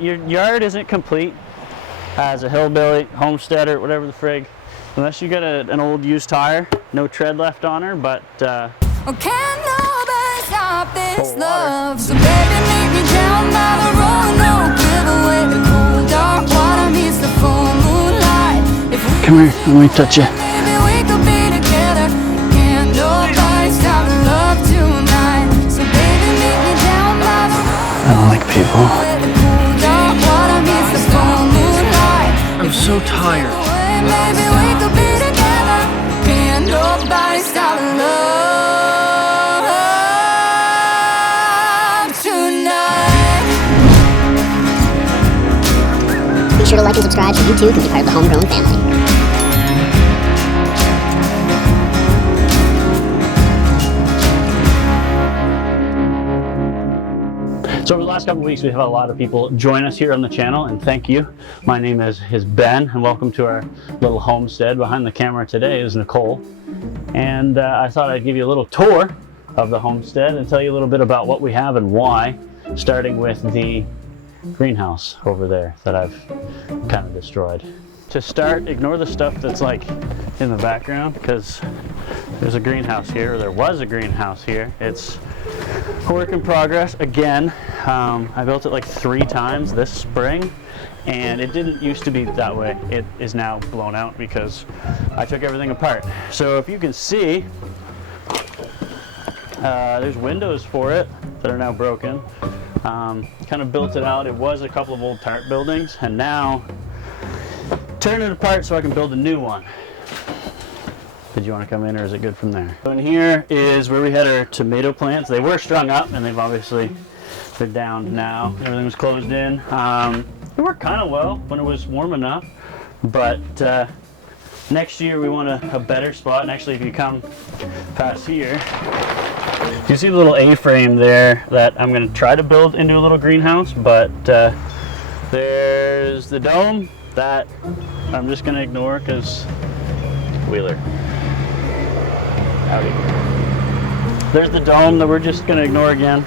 Your yard isn't complete as a hillbilly, homesteader, whatever the frig, unless you got an old used tire, no tread left on her, but Can nobody stop this love? So baby, meet me down by the road, no giveaway. The cool dark water meets the full moonlight. Come here, let me touch you. Maybe we could be together. Can't nobody stop the love tonight. So baby, meet me down by the road. I don't like people. I'm so tired. Maybe we could be together. Can't nobody stop the love tonight. Be sure to like and subscribe so you too can be part of the Homegrown family. So over the last couple of weeks, we've had a lot of people join us here on the channel, and thank you. My name is Ben, and welcome to our little homestead. Behind the camera today is Nicole, and I thought I'd give you a little tour of the homestead and tell you a little bit about what we have and why, starting with the greenhouse over there that I've kind of destroyed. To start, ignore the stuff that's like in the background, because there's a greenhouse here, or there was a greenhouse here. It's a work in progress again. I built it like 3 times this spring, and it didn't used to be that way. It is now blown out because I took everything apart. So if you can see, there's windows for it that are now broken. Kind of built it out. It was a couple of old tarp buildings, and now turn it apart so I can build a new one. Did you want to come in, or is it good from there? So in here is where we had our tomato plants. They were strung up, and they're down now. Everything was closed in. It worked kind of well when it was warm enough, but next year we want a better spot. And actually, if you come past here, you see the little A-frame there that I'm going to try to build into a little greenhouse, but there's the dome that I'm just going to ignore because Wheeler. Howdy. There's the dome that we're just going to ignore again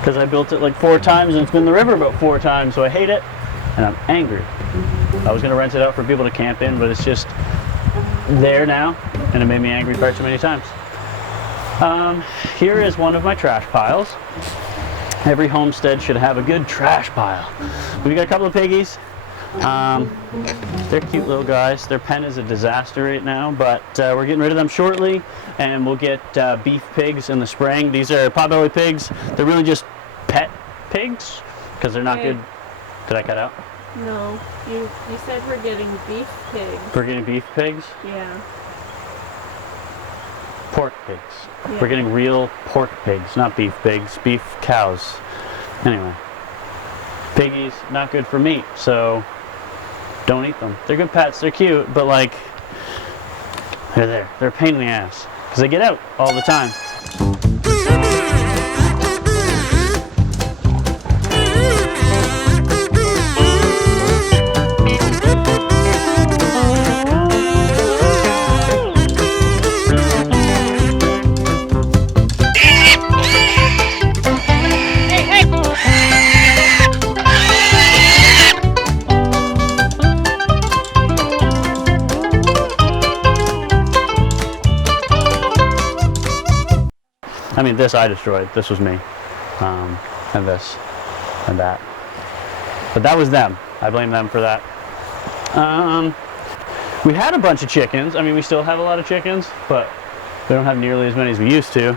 because I built it like 4 times and it's been in the river about 4 times, so I hate it and I'm angry. I was going to rent it out for people to camp in, but it's just there now and it made me angry far too many times. Here is one of my trash piles. Every homestead should have a good trash pile. We got a couple of piggies. They're cute little guys. Their pen is a disaster right now, but we're getting rid of them shortly, and we'll get beef pigs in the spring. These are potbelly pigs. They're really just pet pigs because they're not good. Did I cut out? No, you said we're getting beef pigs. We're getting beef pigs? Yeah. Pork pigs. Yeah. We're getting real pork pigs, not beef pigs, beef cows. Anyway, piggies, not good for meat, so don't eat them. They're good pets, they're cute, but like, they're there. They're a pain in the ass because they get out all the time. I mean, this I destroyed. This was me. And this. And that. But that was them. I blame them for that. We had a bunch of chickens. I mean, we still have a lot of chickens, but we don't have nearly as many as we used to.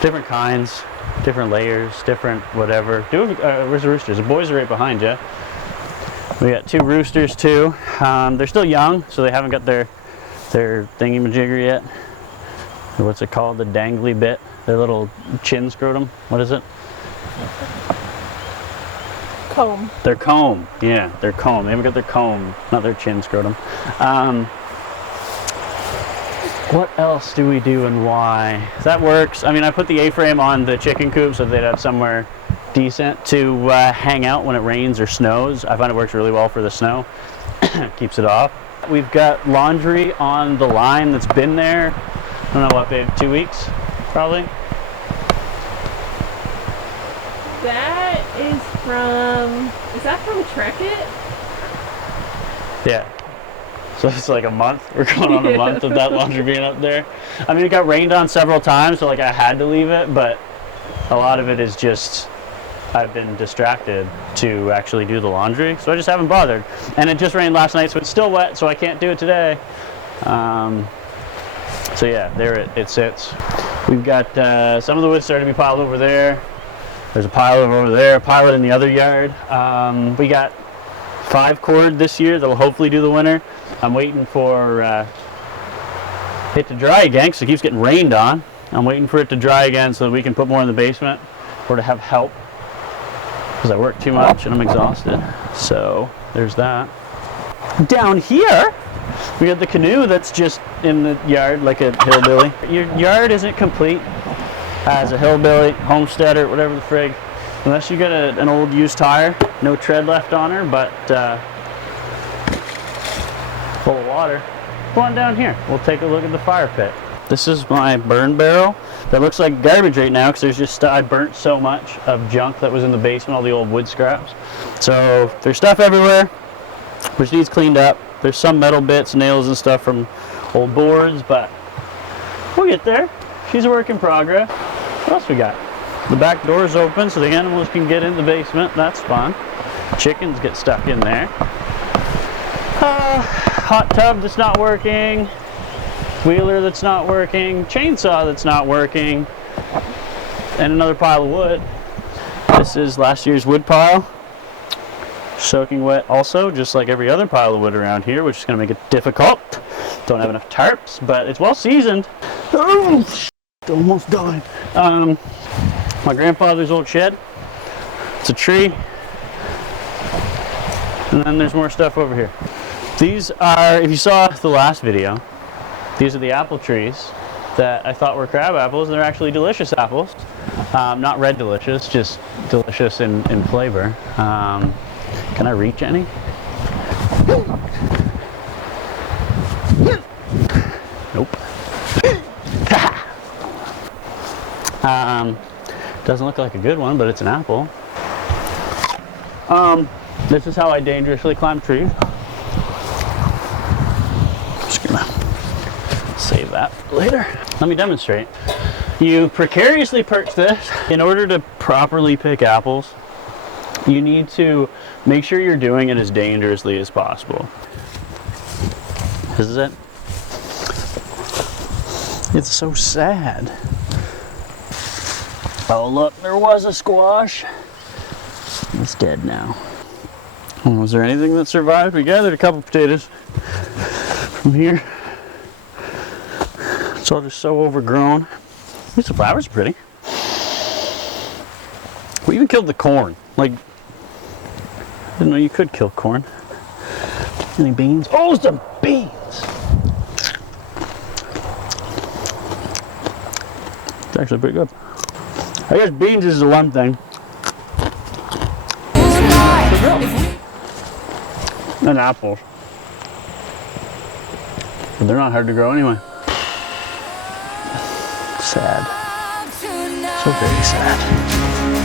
Different kinds, different layers, different whatever. Where's the roosters? The boys are right behind you. We got 2 roosters too. They're still young, so they haven't got their thingy-majigger yet. What's it called? The dangly bit? Their little chin scrotum? What is it? Comb. Their comb. Yeah, their comb. They haven't got their comb, not their chin scrotum. What else do we do and why? That works. I mean, I put the A-frame on the chicken coop so they'd have somewhere decent to hang out when it rains or snows. I find it works really well for the snow. Keeps it off. We've got laundry on the line that's been there. I don't know what, babe, 2 weeks, probably? That is Is that from Trek It? Yeah. So it's like a month. We're going on a month of that laundry being up there. I mean, it got rained on several times, so like I had to leave it, but a lot of it is just I've been distracted to actually do the laundry, so I just haven't bothered. And it just rained last night, so it's still wet, so I can't do it today. So yeah, there it sits. We've got some of the wood starting to be piled over there. There's a pile over there, a pile in the other yard. We got 5 cord this year that will hopefully do the winter. I'm waiting for it to dry again because it keeps getting rained on. I'm waiting for it to dry again so that we can put more in the basement or to have help because I work too much and I'm exhausted. So there's that. Down here, we got the canoe that's just in the yard like a hillbilly. Your yard isn't complete as a hillbilly, homesteader, whatever the frig, unless you got an old used tire, no tread left on her, but full of water. Go on down here. We'll take a look at the fire pit. This is my burn barrel that looks like garbage right now because there's just I burnt so much of junk that was in the basement, all the old wood scraps. So there's stuff everywhere which needs cleaned up. There's some metal bits, nails and stuff from old boards, but we'll get there. She's a work in progress. What else we got? The back door's open so the animals can get in the basement. That's fun. Chickens get stuck in there. Hot tub that's not working. Wheeler that's not working. Chainsaw that's not working. And another pile of wood. This is last year's wood pile. Soaking wet also, just like every other pile of wood around here, which is going to make it difficult. Don't have enough tarps, but it's well seasoned. Oh, almost died. My grandfather's old shed. It's a tree. And then there's more stuff over here. These are, if you saw the last video, these are the apple trees that I thought were crab apples, and they're actually delicious apples. Not red delicious, just delicious in flavor. Can I reach any? Nope. Doesn't look like a good one, but it's an apple. This is how I dangerously climb trees. Just gonna save that for later. Let me demonstrate. You precariously perch this. In order to properly pick apples, you need to make sure you're doing it as dangerously as possible. This is it. It's so sad. Oh look, there was a squash. It's dead now. Was there anything that survived? We gathered a couple potatoes from here. It's all just so overgrown. At least the flowers are pretty. We even killed the corn. Like, I didn't know you could kill corn. Any beans? Oh, some beans! It's actually pretty good. I guess beans is the one thing. And apples. But they're not hard to grow anyway. Sad. So very sad.